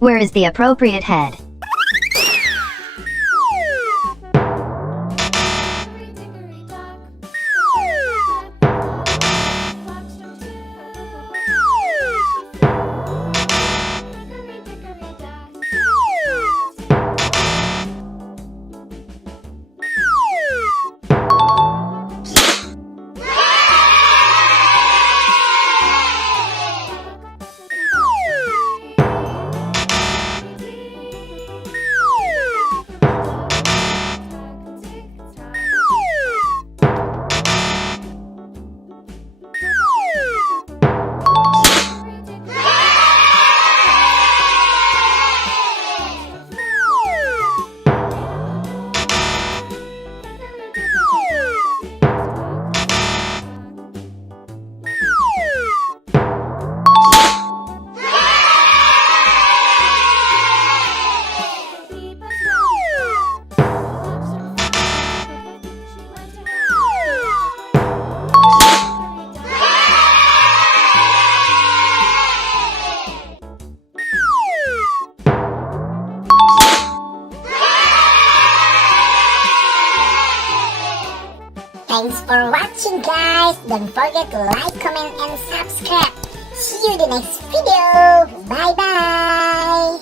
Where is the appropriate head? Thanks for watching, guys. Don't forget to like, comment, and subscribe. See you in the next video. Bye bye.